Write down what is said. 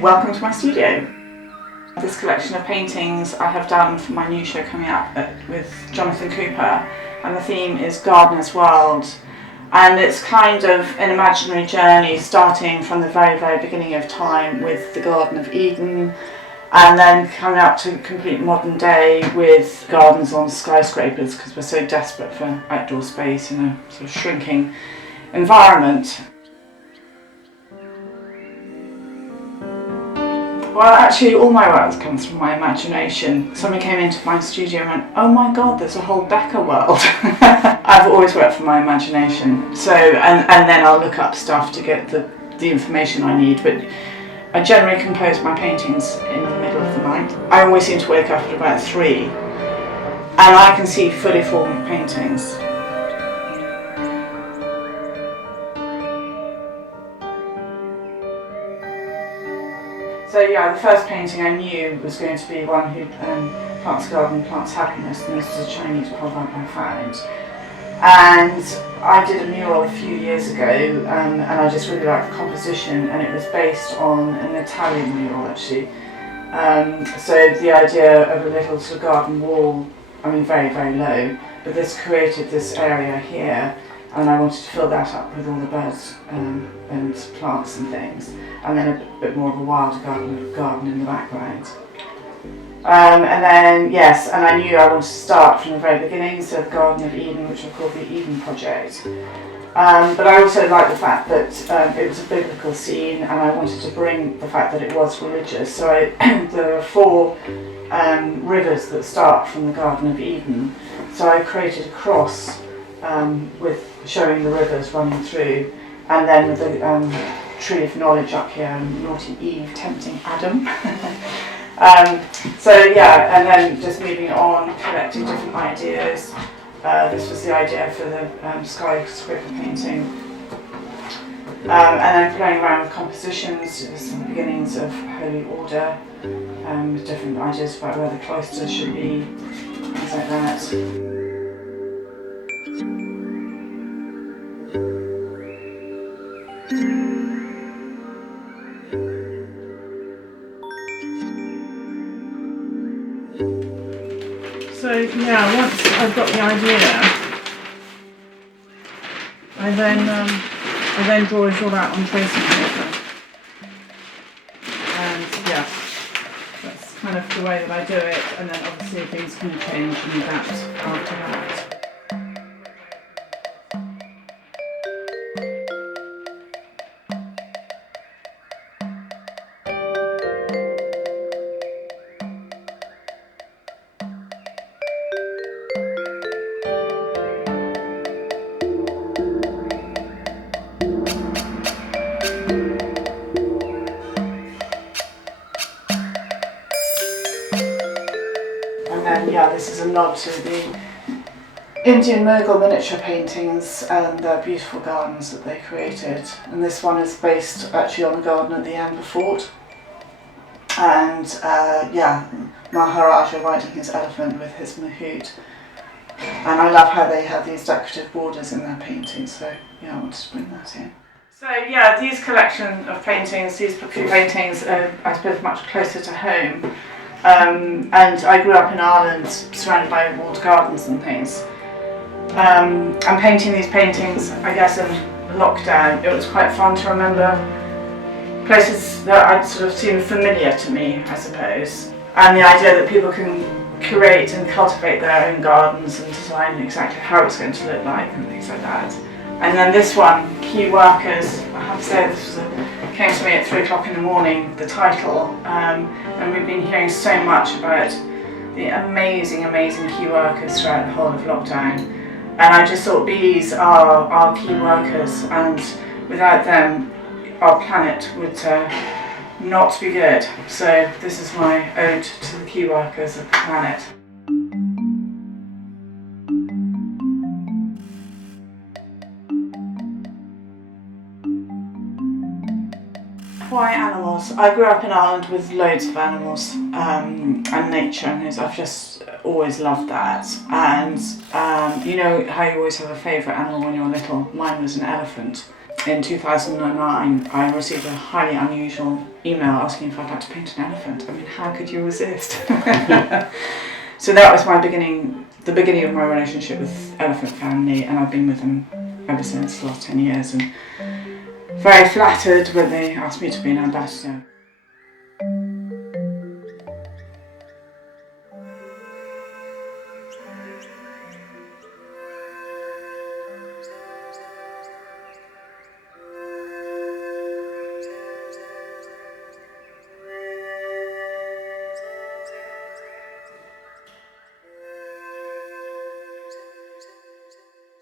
Welcome to my studio. This collection of paintings I have done for my new show coming up with Jonathan Cooper, and the theme is Gardener's World. And it's kind of an imaginary journey starting from the very, very beginning of time with the Garden of Eden, and then coming up to complete modern day with gardens on skyscrapers, because we're so desperate for outdoor space in a sort of shrinking environment. Well, actually, all my work comes from my imagination. Somebody came into my studio and went, "Oh my God, there's a whole Becker world." I've always worked from my imagination. So, and then I'll look up stuff to get the information I need. But I generally compose my paintings in the middle of the night. I always seem to wake up at about 3, and I can see fully formed paintings. So yeah, the first painting I knew was going to be one who plants a garden, plants happiness, and this is a Chinese proverb I found. And I did a mural a few years ago, and I just really liked the composition, and it was based on an Italian mural actually. So the idea of a little sort of garden wall, I mean very, very low, but this created this area here, and I wanted to fill that up with all the birds and plants and things, and then a bit more of a wild garden in the background. And then, yes, and I knew I wanted to start from the very beginning, so the Garden of Eden, which I called the Eden Project. But I also liked the fact that it was a biblical scene, and I wanted to bring the fact that it was religious. So there are 4 rivers that start from the Garden of Eden. So I created a cross with showing the rivers running through, and then with the tree of knowledge up here, and naughty Eve tempting Adam. So yeah, and then just moving on, collecting different ideas. This was the idea for the skyscraper painting. And then playing around with compositions, some beginnings of holy order, with different ideas about where the cloisters should be, things like that. So yeah, once I've got the idea, I then draw it all out on tracing paper, and yeah, that's kind of the way that I do it. And then obviously things can change and adapt after that. And then, yeah, this is a nod to the Indian Mughal miniature paintings and the beautiful gardens that they created. And this one is based actually on the garden at the Amber Fort. And yeah, Maharaja riding his elephant with his mahout. And I love how they have these decorative borders in their paintings, so yeah, I wanted to bring that in. So yeah, these collection of paintings, these few paintings are, I suppose, much closer to home. And I grew up in Ireland, surrounded by walled gardens and things. And painting these paintings, I guess in lockdown, it was quite fun to remember places that I'd sort of seemed familiar to me, I suppose. And the idea that people can curate and cultivate their own gardens and design exactly how it's going to look like and things like that. And then this one, Key Workers, I have to say this came to me at 3 o'clock in the morning, the title, and we've been hearing so much about the amazing, amazing key workers throughout the whole of lockdown. And I just thought bees are key workers, and without them our planet would not be good. So this is my ode to the key workers of the planet. Why animals? I grew up in Ireland with loads of animals and nature, and I've just always loved that. And you know how you always have a favourite animal when you're little? Mine was an elephant. in 2009, I received a highly unusual email asking if I'd like to paint an elephant. I mean, how could you resist? So that was the beginning of my relationship with Elephant Family, and I've been with them ever since, the last 10 years, and very flattered when they asked me to be an ambassador.